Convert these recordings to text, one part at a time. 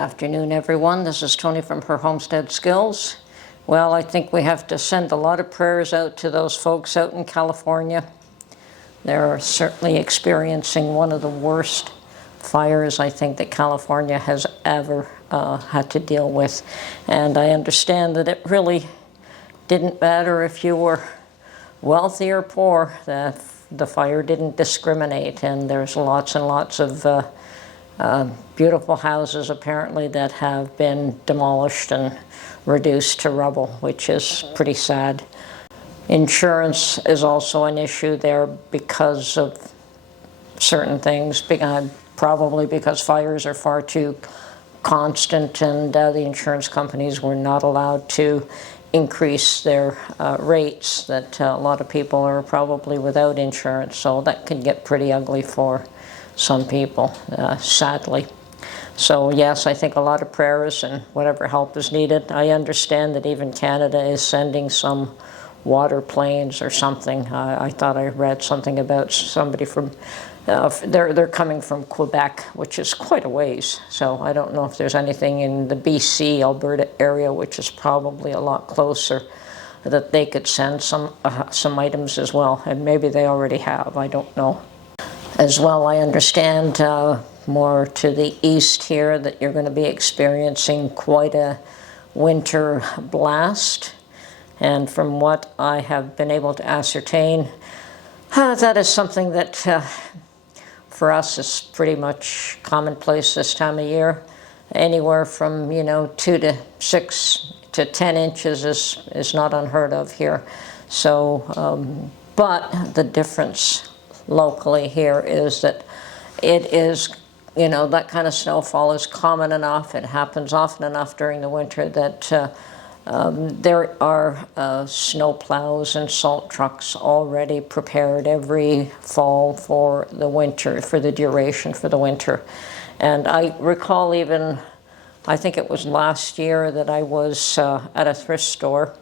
afternoon, everyone. This is Tony from Her Homestead Skills. Well, I think we have to send a lot of prayers out to those folks out in California. They're certainly experiencing one of the worst fires I think that California has ever had to deal with. And I understand that it really didn't matter if you were wealthy or poor, that the fire didn't discriminate, and there's lots and lots of beautiful houses apparently that have been demolished and reduced to rubble, which is pretty sad. Insurance is also an issue there because of certain things, probably because fires are far too constant, and the insurance companies were not allowed to increase their rates, that a lot of people are probably without insurance, so that can get pretty ugly for some people, sadly. So yes, I think a lot of prayers and whatever help is needed. I understand that even Canada is sending some water planes or something. I thought I read something about somebody from, they're coming from Quebec, which is quite a ways. So I don't know if there's anything in the BC, Alberta area, which is probably a lot closer, that they could send some items as well. And maybe they already have, I don't know. As well, I understand more to the east here that you're going to be experiencing quite a winter blast. And from what I have been able to ascertain, that is something that for us is pretty much commonplace this time of year. Anywhere from 2 to 6 to 10 inches is not unheard of here. So, but the difference locally here is that it is, that kind of snowfall is common enough. It happens often enough during the winter that there are snow plows and salt trucks already prepared every fall for the winter, for the duration for the winter. And I recall even, I think it was last year, that I was at a thrift store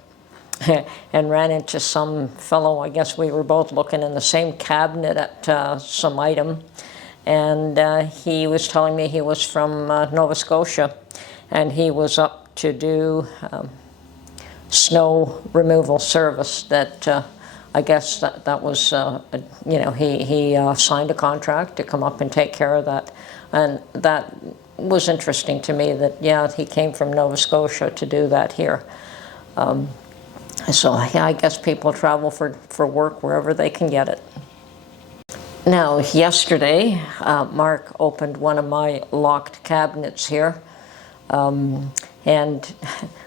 and ran into some fellow. I guess we were both looking in the same cabinet at some item, and he was telling me he was from Nova Scotia, and he was up to do snow removal service. That I guess that was he signed a contract to come up and take care of that, and that was interesting to me. That he came from Nova Scotia to do that here. So I guess people travel for work wherever they can get it. Now, yesterday, Mark opened one of my locked cabinets here. And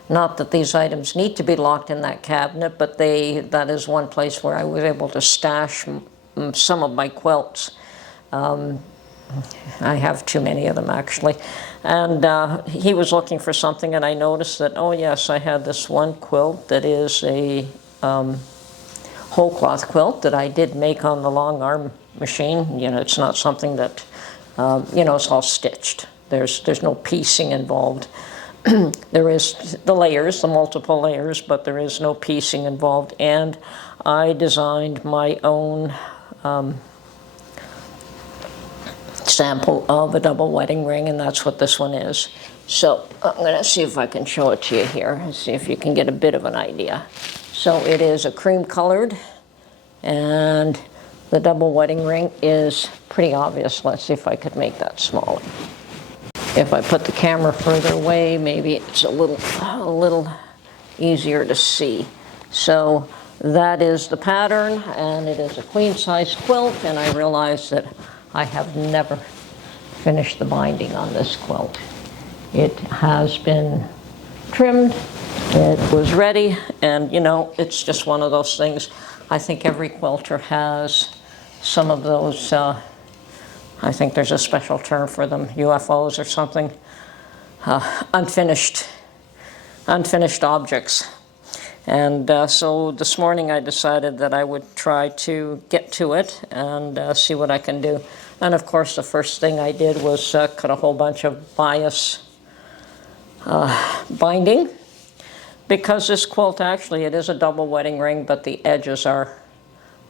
not that these items need to be locked in that cabinet, but that is one place where I was able to stash some of my quilts. I have too many of them, actually. And he was looking for something, and I noticed that, oh yes, I had this one quilt that is a whole cloth quilt that I did make on the long arm machine. It's not something that, it's all stitched. There's no piecing involved. There is the layers, the multiple layers, but there is no piecing involved. And I designed my own sample of a double wedding ring, and that's what this one is. So I'm going to see if I can show it to you here and see if you can get a bit of an idea. So it is a cream colored, and the double wedding ring is pretty obvious. Let's see if I could make that smaller. If I put the camera further away, maybe it's a little easier to see. So that is the pattern, and it is a queen size quilt, and I realized that I have never finished the binding on this quilt. It has been trimmed, it was ready, and it's just one of those things. I think every quilter has some of those, I think there's a special term for them, UFOs or something, unfinished objects. And so this morning I decided that I would try to get to it and see what I can do. And of course the first thing I did was cut a whole bunch of bias binding, because this quilt actually, it is a double wedding ring, but the edges are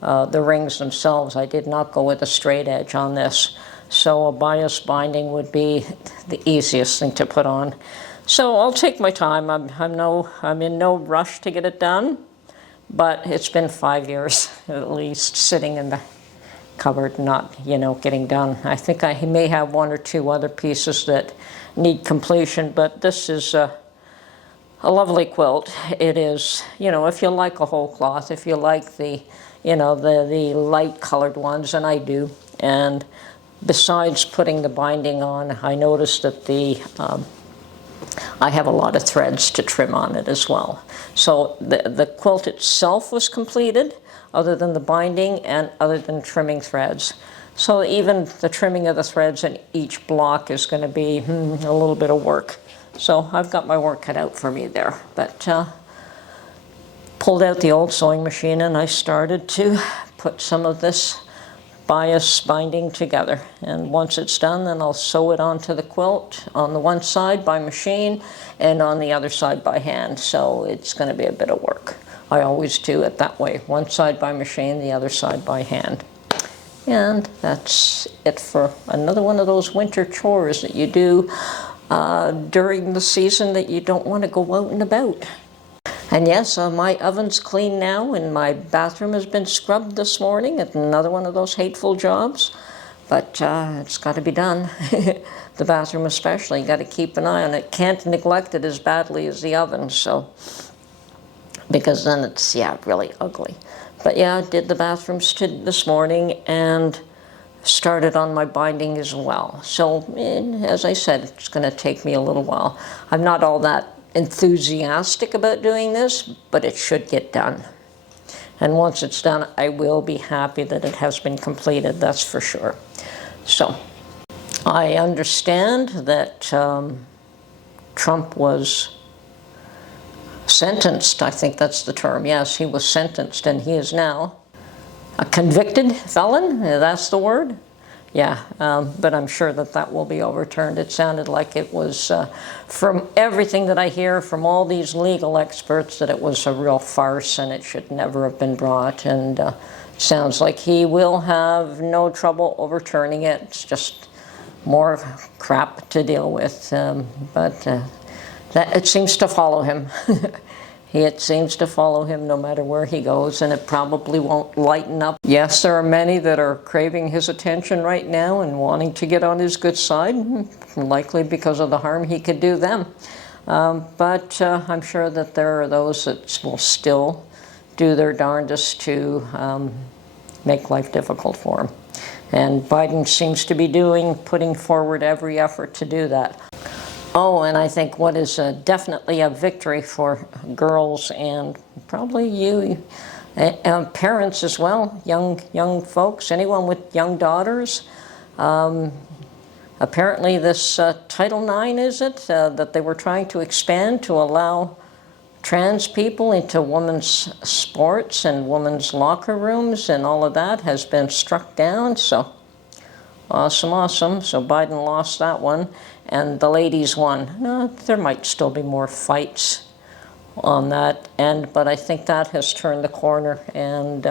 the rings themselves. I did not go with a straight edge on this. So a bias binding would be the easiest thing to put on. So I'll take my time. I'm in no rush to get it done, but it's been 5 years at least sitting in the cupboard, not, getting done. I think I may have 1 or 2 other pieces that need completion, but this is a lovely quilt. It is, if you like a whole cloth, if you like the light colored ones, and I do. And besides putting the binding on, I noticed that I have a lot of threads to trim on it as well. So the quilt itself was completed, other than the binding and other than trimming threads. So even the trimming of the threads in each block is going to be a little bit of work. So I've got my work cut out for me there. But pulled out the old sewing machine and I started to put some of this bias binding together. And once it's done, then I'll sew it onto the quilt on the one side by machine and on the other side by hand. So it's going to be a bit of work. I always do it that way, one side by machine, the other side by hand. And that's it for another one of those winter chores that you do during the season that you don't want to go out and about. And yes, my oven's clean now, and my bathroom has been scrubbed this morning. It's another one of those hateful jobs, but it's got to be done. The bathroom especially, got to keep an eye on it. Can't neglect it as badly as the oven, because then it's, really ugly. But yeah, I did the bathrooms this morning and started on my binding as well. So, as I said, it's going to take me a little while. I'm not all that enthusiastic about doing this, but it should get done. And once it's done, I will be happy that it has been completed, that's for sure. So, I understand that Trump was sentenced, I think that's the term. Yes, he was sentenced, and he is now a convicted felon. That's the word. Yeah, but I'm sure that will be overturned. It sounded like it was, from everything that I hear from all these legal experts, that it was a real farce and it should never have been brought. And sounds like he will have no trouble overturning it. It's just more crap to deal with, but it seems to follow him. It seems to follow him no matter where he goes, and it probably won't lighten up. Yes, there are many that are craving his attention right now and wanting to get on his good side, likely because of the harm he could do them. But I'm sure that there are those that will still do their darndest to make life difficult for him. And Biden seems to be putting forward every effort to do that. Oh, and I think what is definitely a victory for girls and probably you, parents as well, young folks, anyone with young daughters. Apparently this Title IX, is it, that they were trying to expand to allow trans people into women's sports and women's locker rooms and all of that has been struck down. So awesome. So Biden lost that one. And the ladies won. There might still be more fights on that end, but I think that has turned the corner, and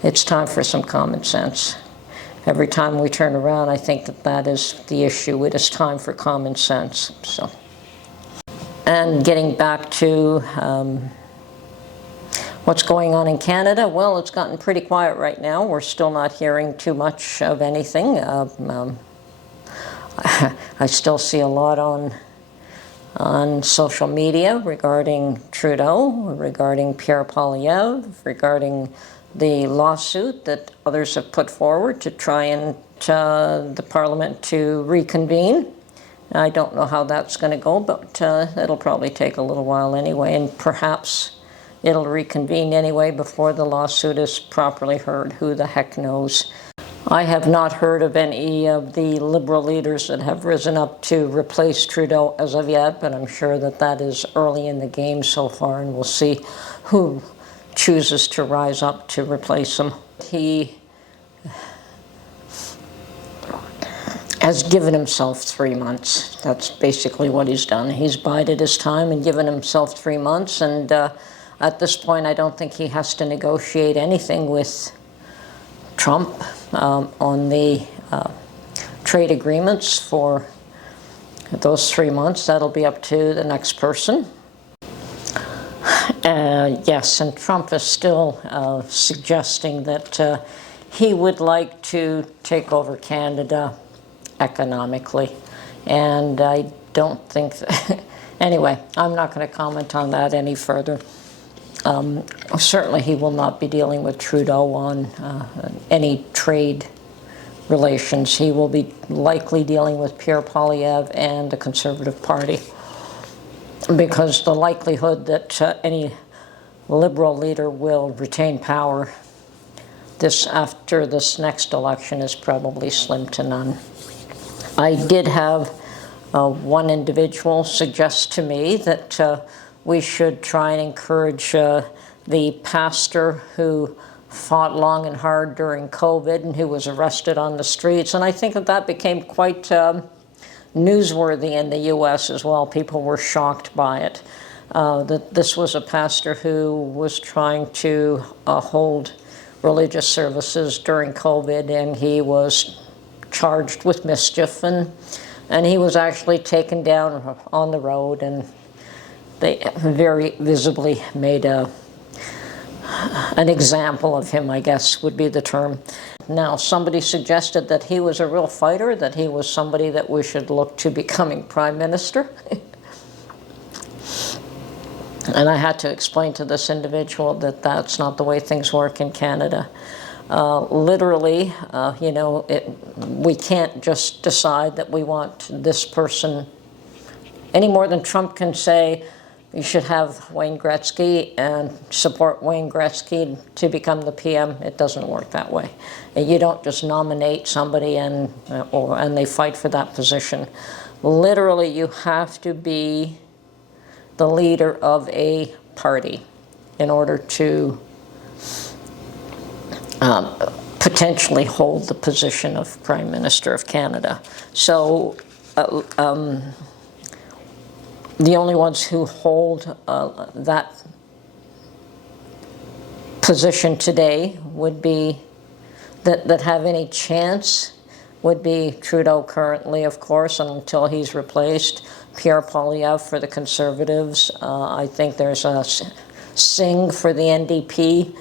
it's time for some common sense. Every time we turn around, I think that is the issue. It is time for common sense. So, and getting back to what's going on in Canada, well, it's gotten pretty quiet right now. We're still not hearing too much of anything. I still see a lot on social media regarding Trudeau, regarding Pierre Poilievre, regarding the lawsuit that others have put forward to try and the Parliament to reconvene. I don't know how that's going to go, but it'll probably take a little while anyway, and perhaps it'll reconvene anyway before the lawsuit is properly heard. Who the heck knows? I have not heard of any of the Liberal leaders that have risen up to replace Trudeau as of yet, but I'm sure that is early in the game so far, and we'll see who chooses to rise up to replace him. He has given himself 3 months. That's basically what he's done. He's bided his time and given himself 3 months, and at this point I don't think he has to negotiate anything with Trump on the trade agreements for those 3 months. That'll be up to the next person. Yes, and Trump is still suggesting that he would like to take over Canada economically. And I don't think that, anyway, I'm not going to comment on that any further. Certainly he will not be dealing with Trudeau on any trade relations. He will be likely dealing with Pierre Poilievre and the Conservative Party, because the likelihood that any Liberal leader will retain power after this next election is probably slim to none. I did have one individual suggest to me that we should try and encourage the pastor who fought long and hard during COVID and who was arrested on the streets. And I think that became quite newsworthy in the U.S. as well. People were shocked by it. That this was a pastor who was trying to hold religious services during COVID, and he was charged with mischief, and he was actually taken down on the road, and they very visibly made an example of him, I guess would be the term. Now, somebody suggested that he was a real fighter, that he was somebody that we should look to becoming Prime Minister. And I had to explain to this individual that that's not the way things work in Canada. Literally, you know, we can't just decide that we want this person any more than Trump can say you should have Wayne Gretzky and support Wayne Gretzky to become the PM. It doesn't work that way. You don't just nominate somebody and they fight for that position. Literally, you have to be the leader of a party in order to potentially hold the position of Prime Minister of Canada. So the only ones who hold that position today would be, that have any chance, would be Trudeau currently, of course, until he's replaced. Pierre Poilievre for the Conservatives. I think there's a Singh for the NDP.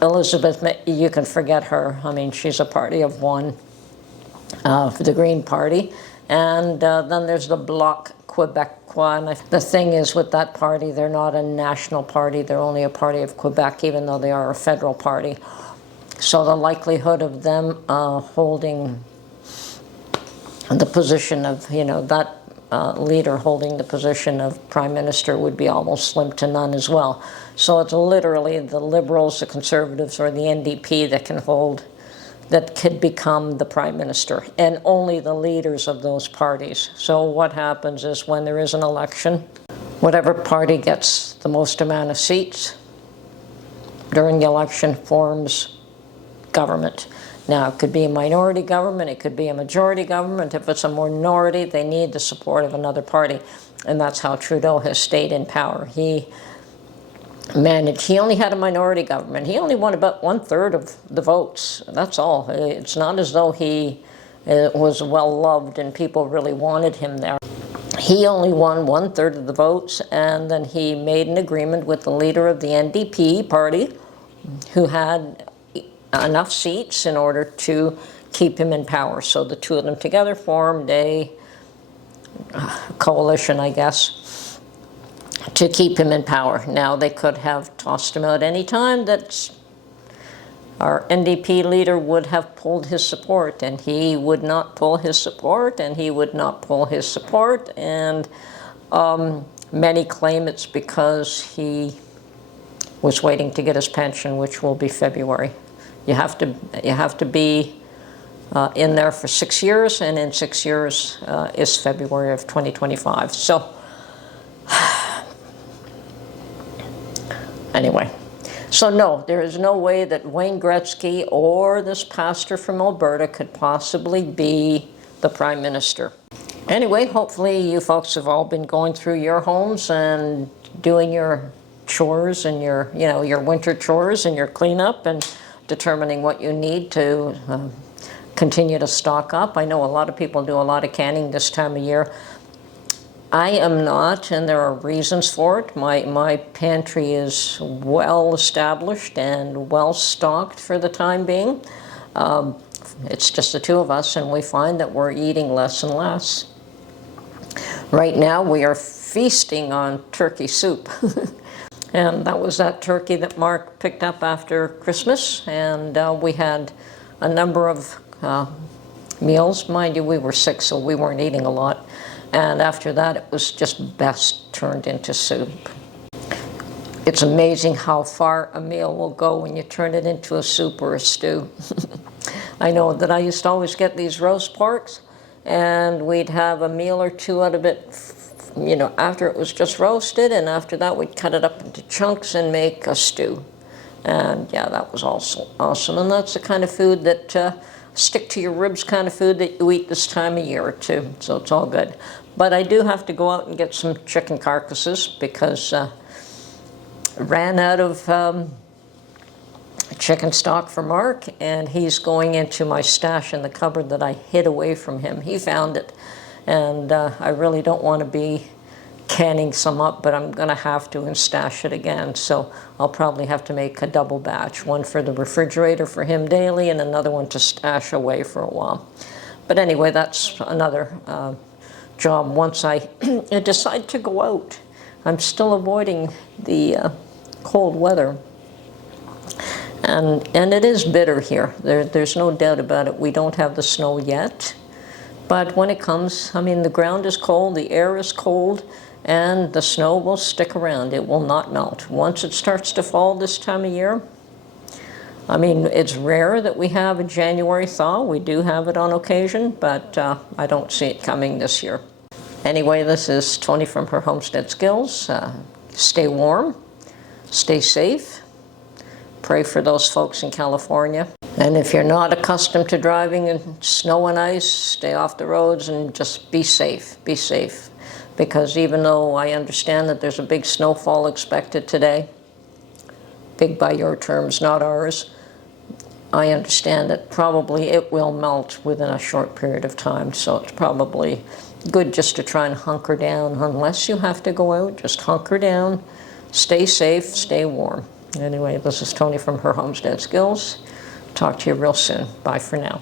Elizabeth, you can forget her. I mean, she's a party of one for the Green Party. And then there's the Bloc Québécois. And the thing is with that party, they're not a national party. They're only a party of Quebec, even though they are a federal party. So the likelihood of them holding the position of, you know, that leader holding the position of Prime Minister would be almost slim to none as well. So it's literally the Liberals, the Conservatives, or the NDP that could become the Prime Minister, and only the leaders of those parties. So what happens is when there is an election, whatever party gets the most amount of seats during the election forms government. Now, it could be a minority government, it could be a majority government. If it's a minority, they need the support of another party. And that's how Trudeau has stayed in power. He only had a minority government. He only won about 1/3 of the votes. That's all. It's not as though he was well loved and people really wanted him there. He only won 1/3 of the votes, and then he made an agreement with the leader of the NDP party, who had enough seats in order to keep him in power. So the two of them together formed a coalition, I guess, to keep him in power. Now, they could have tossed him out any time. That our NDP leader would have pulled his support, and he would not pull his support, and he would not pull his support. And many claim it's because he was waiting to get his pension, which will be February. You have to be in there for 6 years, and in 6 years is February of 2025. So anyway, so no, there is no way that Wayne Gretzky or this pastor from Alberta could possibly be the Prime Minister. Anyway, hopefully you folks have all been going through your homes and doing your chores and your winter chores and your cleanup, and determining what you need to continue to stock up. I know a lot of people do a lot of canning this time of year. I am not, and there are reasons for it. My pantry is well established and well stocked for the time being. It's just the two of us, and we find that we're eating less and less. Right now we are feasting on turkey soup. And that was that turkey that Mark picked up after Christmas, and we had a number of meals. Mind you, we were sick, so we weren't eating a lot. And after that, it was just best turned into soup. It's amazing how far a meal will go when you turn it into a soup or a stew. I know that I used to always get these roast porks, and we'd have a meal or two out of it, you know, after it was just roasted, and after that we'd cut it up into chunks and make a stew. And yeah, that was also awesome. And that's the kind of food that stick to your ribs kind of food that you eat this time of year too. So it's all good. But I do have to go out and get some chicken carcasses because I ran out of chicken stock for Mark, and he's going into my stash in the cupboard that I hid away from him. He found it, and I really don't want to be canning some up, but I'm going to have to and stash it again. So I'll probably have to make a double batch, one for the refrigerator for him daily and another one to stash away for a while. But anyway, that's another job once I decide to go out. I'm still avoiding the cold weather. And it is bitter here. There's no doubt about it. We don't have the snow yet. But when it comes, I mean, the ground is cold, the air is cold, and the snow will stick around. It will not melt. Once it starts to fall this time of year, I mean, it's rare that we have a January thaw. We do have it on occasion, but I don't see it coming this year. Anyway, this is Tony from her Homestead Skills. Stay warm, stay safe. Pray for those folks in California. And if you're not accustomed to driving in snow and ice, stay off the roads and just be safe. Be safe. Because even though I understand that there's a big snowfall expected today, big by your terms, not ours, I understand that probably it will melt within a short period of time. So it's probably good just to try and hunker down. Unless you have to go out, just hunker down, stay safe, stay warm. Anyway, this is Tony from her Homestead Skills. Talk to you real soon. Bye for now.